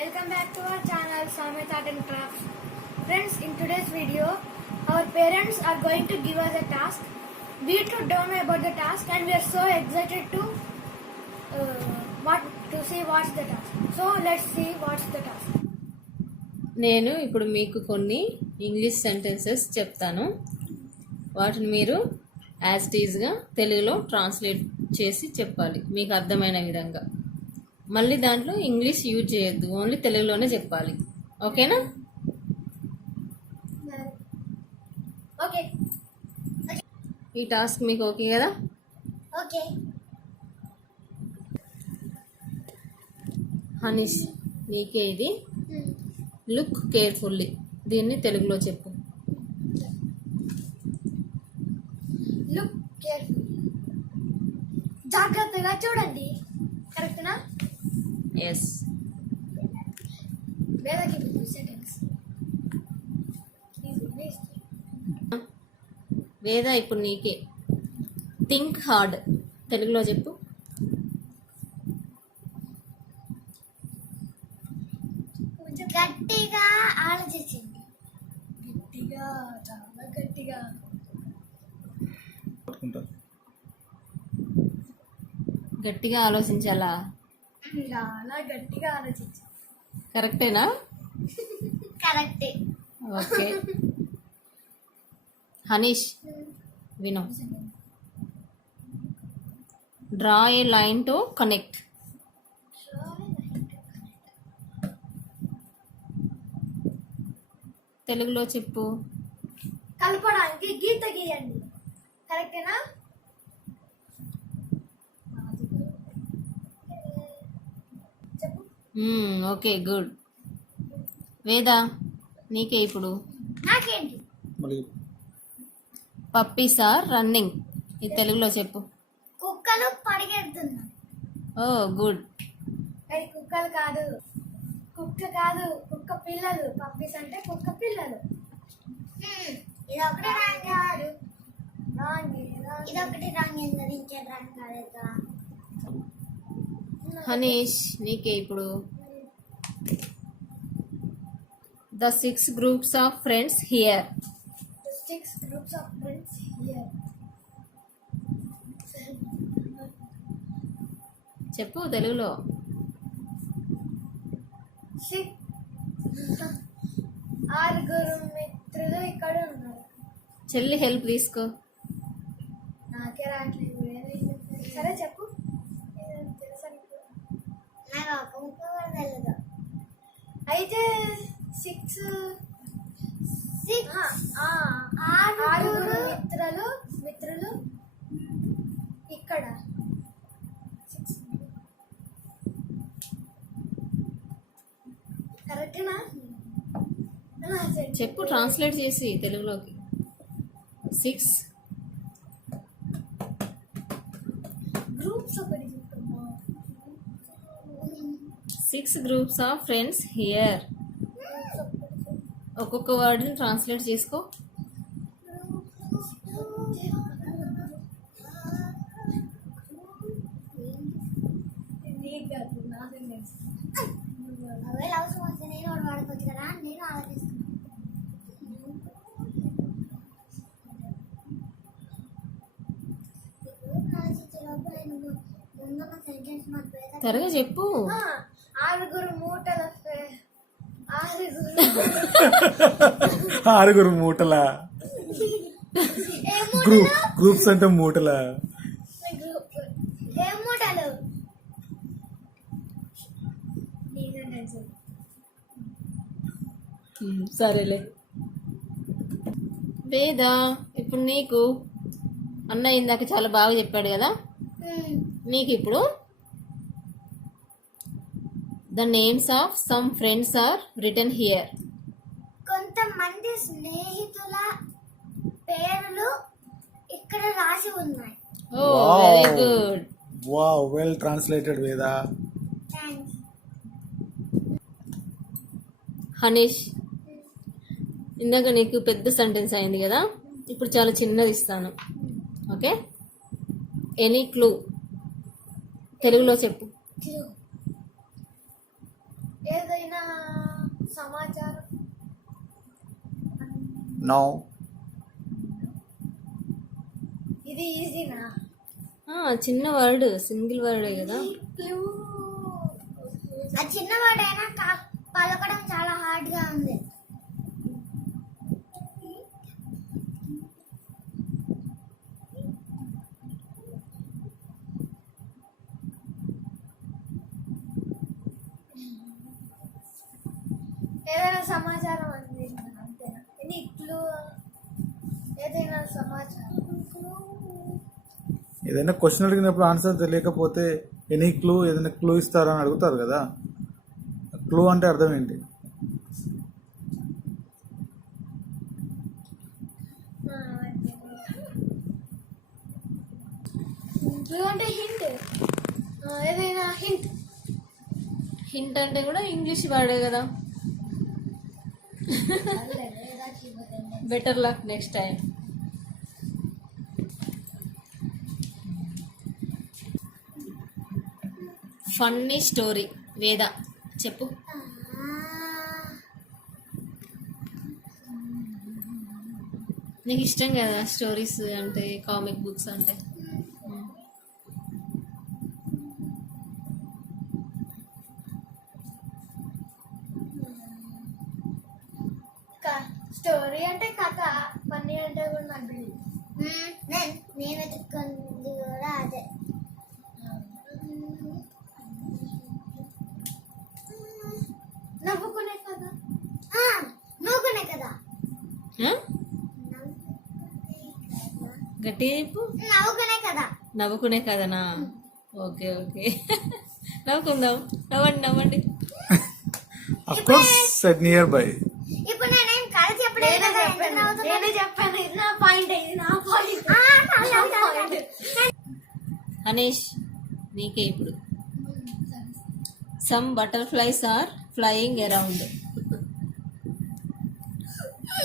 Welcome back to our channel Samit Art and Crafts. Friends, in today's video, our parents are going to give us a task. We too don't know about the task and we are so excited to see what's the task. So let's see what's the task. నేను ఇప్పుడు మీకు కొన్ని English sentences చెప్తాను. వాటిని మీరు as it ఈజ్గా తెలుగులో translate చేసి చెప్పాలి మీకు అర్థమైన విధంగా. మళ్ళీ దాంట్లో ఇంగ్లీష్ యూజ్ చేయొద్దు, ఓన్లీ తెలుగులోనే చెప్పాలి. ఓకేనా? ఓకే. ఈ టాస్క్ మీకు ఓకే కదా? ఓకే. హనీష్, నీకే ఇది. లుక్ కేర్ఫుల్లీ, దీన్ని తెలుగులో చెప్పు. లుక్ కేర్ఫుల్లీ, జాగ్రత్తగా చూడండి. కరెక్టేనా? ఎస్. వేదకి సెంటెన్స్. వేద, ఇప్పుడు నీకే. థింక్ హార్డ్, తెలుగులో చెప్పు. కొంచెం గట్టిగా ఆలోచించండి. గట్టిగా, చాలా గట్టిగా. గట్టిగా ఆలోచించాలా? చాలా గట్టిగా ఆలోచించాలి. కరెక్టేనా? కరెక్టే. ఓకే. హనీష్, విను. Draw A line to connect. తెలుగులో చెప్పు. కలపడానికి గీత గీయండి. కరెక్టేనా? చెప్పు. Okay, good. వేద, నీకే ఇప్పుడు. నాకేంటి? పప్పీస్ ఆర్ రన్నింగ్, ఇది తెలుగులో చెప్పు. కుక్కలు పరిగెడుతున్నాయి. ఓ, గుడ్. అది కుక్కలు కాదు, కుక్క కాదు, కుక్క పిల్లలు. పప్పీస్ అంటే కుక్క పిల్లలు. ఇదొకటి రాంగ్ కాదు, ఇదొకటి రాంగ్. ఇంకే రాంగ్ కాలేదా? హనీష్, నీకే ఇప్పుడు. The 6 groups of friends here. The 6 groups of friends here. చెప్పు తెలుగులో. 6 మిత్రులు ఇక్కడ ఉన్నారు. చెల్లి హెల్ప్ తీసుకో. నాకే రావట్లేదు. సరే చెప్పు. అయితే 6 ఆరుగురు మిత్రులు ఇక్కడ. కరెక్టేనా? చెప్పు ట్రాన్స్లేట్ చేసి తెలుగులోకి. 6 గ్రూప్స్ ఒకటి చెప్తున్నా. 6 groups of friends here. ఒక్కొక్క వర్డ్ని ట్రాన్స్లేట్ చేసుకో. అవసరం వస్తే నేను వాడు వాడుకోవచ్చు కదా, నేను ఆలోచిస్తున్నాను. త్వరగా చెప్పు. 6 మూటల ఆరుగురు మూటల గ్రూప్స్ అంటే మూటల. ఏ మూటలు? సరేలే. వేద, ఇప్పుడు నీకు. అన్న ఇందాక చాలా బాగా చెప్పాడు కదా, నీకు ఇప్పుడు. The names of some friends are written here. కొంతమంది స్నేహితుల పేర్లు ఇక్కడ రాసి ఉన్నాయి. Oh, very good. Wow, well translated Veda. Thanks. Hanish, ఇందాక నీకు పెద్ద సెంటెన్స్ అయింది కదా, ఇప్పుడు చాలా చిన్నది ఇస్తాను. ఓకే. ఎనీ క్లూ, తెలుగులో చెప్పు. ఏదో ఏదైనా సమాచారం. నో. ఇది ఈజీనా? చిన్న వర్డ్, సింగిల్ వర్డే కదా. ఆ చిన్న వర్డ్ అయినా పలకడం చాలా హార్డ్ గా ఉంది. ఏదైనా సమాచారం అంతేనా? ఇది ఇట్లు ఏదైనా సమాచారం. ఏదైనా క్వశ్చన్ అడిగినప్పుడు ఆన్సర్ తెలియకపోతే ఎనీ క్లూ, ఏదైనా క్లూ ఇస్తారా అని అడుగుతారు కదా. క్లూ అంటే అర్థం ఏంటి? క్లూ అంటే హింట్. ఏదైనా హింట్. హింట్ అంటే కూడా ఇంగ్లీష్ వర్డే కదా. Better luck next time. Funny story. వేద చెప్పు. నీకు ఇష్టం కదా స్టోరీస్ అంటే, కామిక్ బుక్స్ అంటే. స్టోరీ అంటే కథ, ఫన్నీ అంటే కూడా నాకు తెలియదు. నేను వెతుక్కుంది కూడా అదే. నవ్వుకునే కదా. నవ్వుకునే కదా. గట్టిగా చెప్పు. నవ్వుకునే కదా. నవ్వుకునే కదనా? Okay okay. నవ్వుకుందాం. నవ్వండి నవ్వండి. Of course set nearby. ఇప్పుడు నేనేం కథ చెప్పలేదు. నేనే చెప్పాను. ఇది నా పాయింట్. ఇది నా పాయింట్. అనేష్ నీకే ఇప్పుడు. Some butterflies are flying around.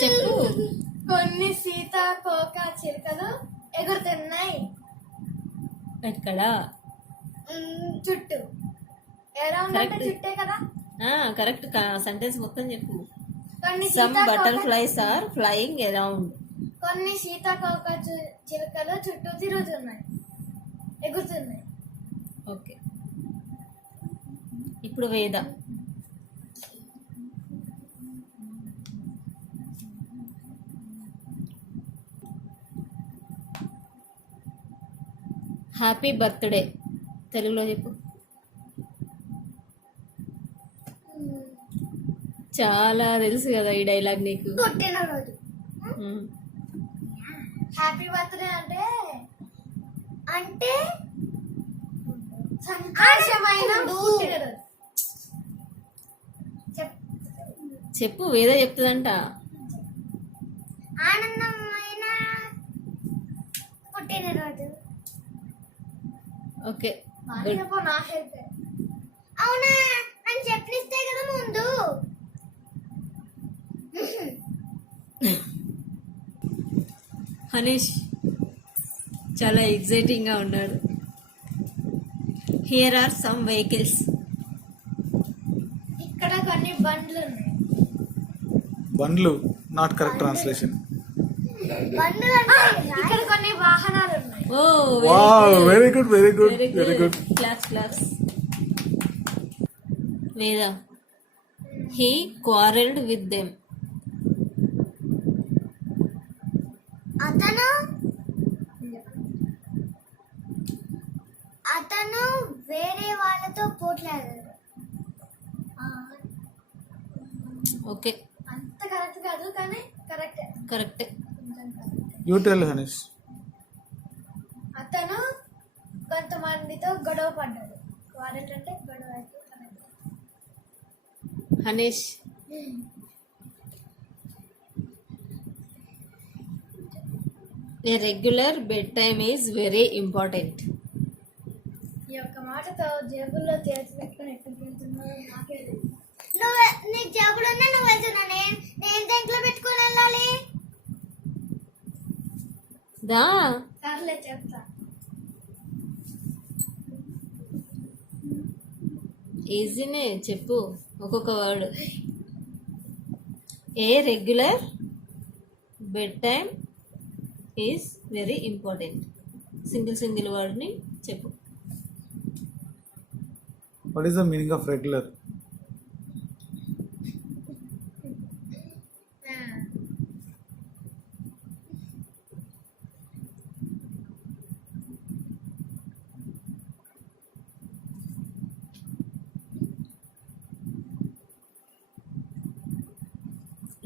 చెప్పు. కొన్ని సీతాకోక చిలుకలు ఎగురుతున్నాయి. ఎక్కడ? చుట్టూ. అరౌండ్ అంటే చుట్టే కదా. కరెక్ట్. సెంటెన్స్ మొత్తం చెప్పు. కొన్ని some butterflies are flying around. కొన్ని సీతాకోక చిలుకలు చుట్టూ తిరుగుతున్నాయి, ఎగురుతున్నాయి. ఓకే. ఇప్పుడు వేద. హ్యాపీ బర్త్డే తెలుగులో చెప్పు. చాలా తెలుసు కదా ఈ డైలాగ్ నీకు. పుట్టినరోజు. హ్యాపీ బర్త్డే అంటే అంటే సంతోషమైన పుట్టినరోజు. చెప్పు. వేద చెప్తుందంట. ఆనందమైన పుట్టినరోజు. ఓకే. అవునా? అని చెప్పిస్తే కదా ముందు. హనీష్ చాలా ఎగ్జైటింగ్ గా ఉన్నాడు. Here are some vehicles. ఇక్కడ కొన్ని బండ్లు ఉన్నాయి. బండ్లు నాట్ కరెక్ట్ ట్రాన్స్లేషన్. బండ్లు అంటే ఇక్కడ కొన్ని వాహనాలు ఉన్నాయి. Oh wow, very good very good very good. Claps. Veda. He quarrelled with them. అతను వేరే వాళ్ళతో పోట్లాడాడు. ఓకే. అంత కరెక్ట్ కాదు కానీ కరెక్ట్. You tell Hanish. అతను కొంతమందితో గొడవ పడ్డాడు. క్వారెంట్ అంటే గొడవ. Hanish. A regular bedtime is very important. ఈ యొక్క మాటతో జేబుల్లో చేర్చి పెట్టుకుని ఎక్కడికి వెళ్తున్నావు నాకే తెలియదు. నీకు జేబులు ఉన్నా నువ్వు వెళ్తున్నా. నేను దేంట్లో పెట్టుకుని వెళ్ళాలి? దా. సర్లే చెప్తా. ఈజీనే చెప్పు. ఒక్కొక్క word. A regular bed time is very important. Single వర్డ్ని చెప్పు. What is the meaning of regular?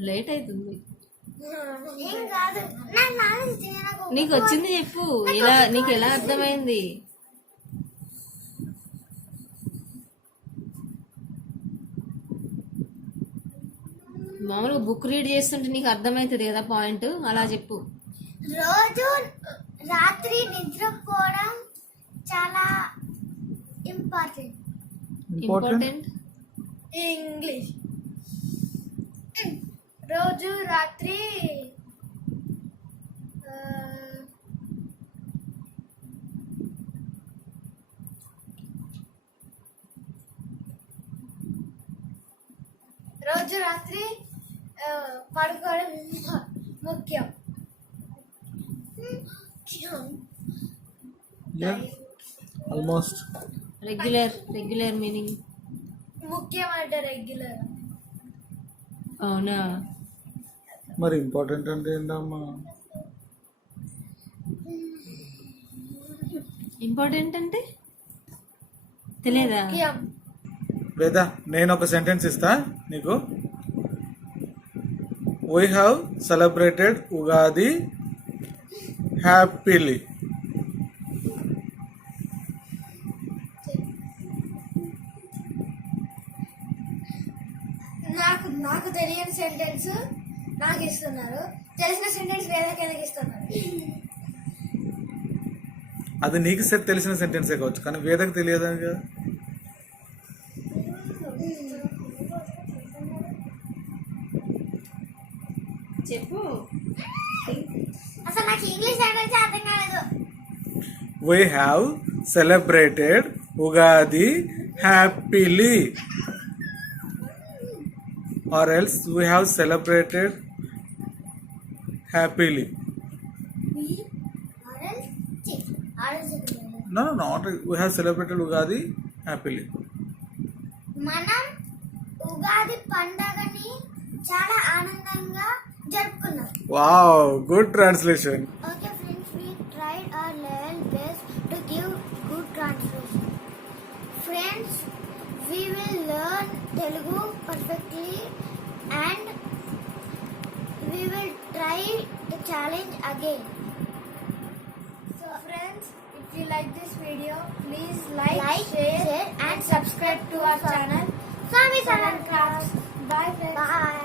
Late అవుతుంది. ఏం కాదు, నాకు నాలెడ్జ్ నాకు నీకు వచ్చింది చెప్పు. ఇలా నీకు ఎలా అర్థమైంది? మామూలుగా బుక్ రీడ్ చేస్తుంటే నీకు అర్థమవుతుంది కదా పాయింట్, అలా చెప్పు. రోజు రాత్రి నిద్రపోవడం చాలా ఇంపార్టెంట్. ఇంపార్టెంట్. ఇంగ్లీష్. రోజు రాత్రి ఆ, రోజు రాత్రి పడుకోవడం ముఖ్యం. ఆల్మోస్ట్. రెగ్యులర్ మీనింగ్ ముఖ్యం అంటే రెగ్యులర్. అవునా? మరి ఇంపార్టెంట్ అంటే ఏంటమ్మా? ఇంపార్టెంట్ అంటే తెలియదా? ముఖ్యం. వేద, నేను ఒక సెంటెన్స్ ఇస్తా నీకు. We have celebrated Ugadi happily. నాకు తెలియని సెంటెన్స్ నాకు ఇస్తున్నారు, తెలిసిన సెంటెన్స్ వేరేకైనా ఇస్తున్నారు. అది నీకు తెలిసిన సెంటెన్సే కావచ్చు, కానీ వేదకు తెలియదు కదా. చెప్పు. అసలు నాకు ఇంగ్లీష్ సెంటెన్స్ అర్థం కాలేదు. We have celebrated Ugadi happily. Or else we have celebrated happily. No, not we have celebrated Ugadi happily. మనం ఉగాది పండగని చాలా ఆనందంగా జరుపుకున్నాం. Wow, good translation. Okay friends, we tried our level best to give good translation. Friends, we will learn Telugu perfectly and we will try the challenge again. So friends, if you like this video, please like, share and subscribe to our channel Swami Saran Crafts. Bye friends. Bye.